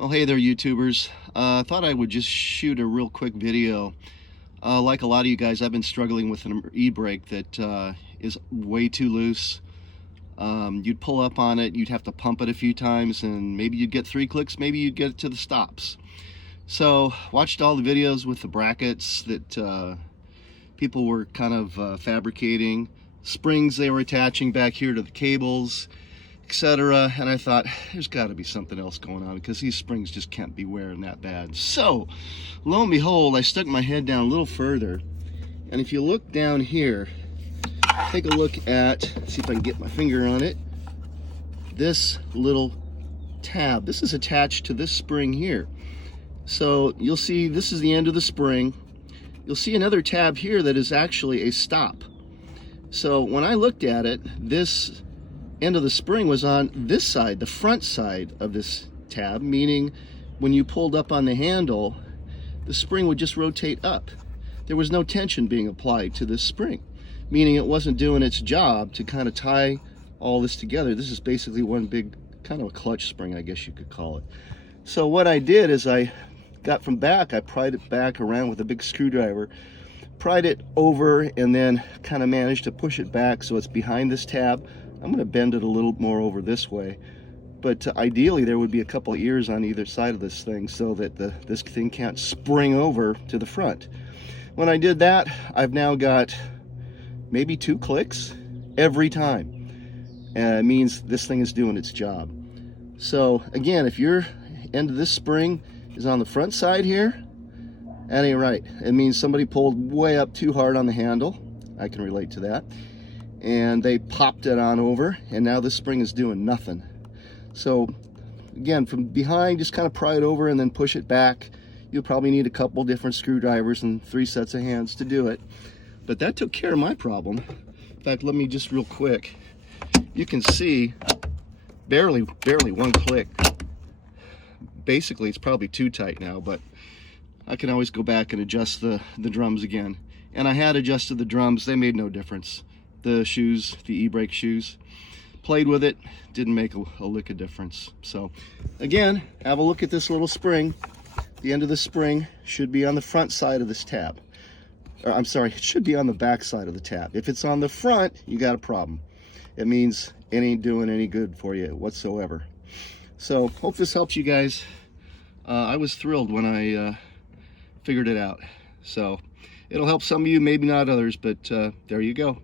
Well, hey there, YouTubers. I thought I would just shoot a real quick video. Like a lot of you guys, I've been struggling with an e-brake that is way too loose. You'd pull up on it, you'd have to pump it a few times, and maybe you'd get 3 clicks, maybe you'd get it to the stops. So, watched all the videos with the brackets that people were kind of fabricating, springs they were attaching back here to the cables, etc. And I thought, there's got to be something else going on because these springs just can't be wearing that bad. So, lo and behold, I stuck my head down a little further, and if you look down here, take a look at, see if I can get my finger on it, this little tab. This is attached to this spring here. So you'll see this is the end of the spring. You'll see another tab here that is actually a stop. So when I looked at it, this end of the spring was on this side, the front side of this tab, meaning when you pulled up on the handle, the spring would just rotate up. There was no tension being applied to this spring, meaning it wasn't doing its job to kind of tie all this together. This is basically one big kind of a clutch spring, I guess you could call it. So what I did is I got from back, I pried it back around with a big screwdriver, pried it over, and then kind of managed to push it back so it's behind this tab. I'm going to bend it a little more over this way, but ideally there would be a couple of ears on either side of this thing so that this thing can't spring over to the front. When I did that, I've now got maybe 2 clicks every time, and it means this thing is doing its job. So again, if your end of this spring is on the front side here, that ain't right. It means somebody pulled way up too hard on the handle. I can relate to that. And they popped it on over, and now this spring is doing nothing. So again, from behind, just kind of pry it over and then push it back. You'll probably need a couple different screwdrivers and 3 sets of hands to do it. But that took care of my problem. In fact, let me just real quick. You can see barely 1 click. Basically, it's probably too tight now, but I can always go back and adjust the drums again. And I had adjusted the drums, they made no difference. The shoes, the e-brake shoes, played with it, didn't make a lick of difference. So again, have a look at this little spring. The end of the spring should be on the front side of this tab. Or, I'm sorry, it should be on the back side of the tab. If it's on the front, you got a problem. It means it ain't doing any good for you whatsoever. So hope this helps you guys. I was thrilled when I figured it out. So it'll help some of you, maybe not others, but there you go.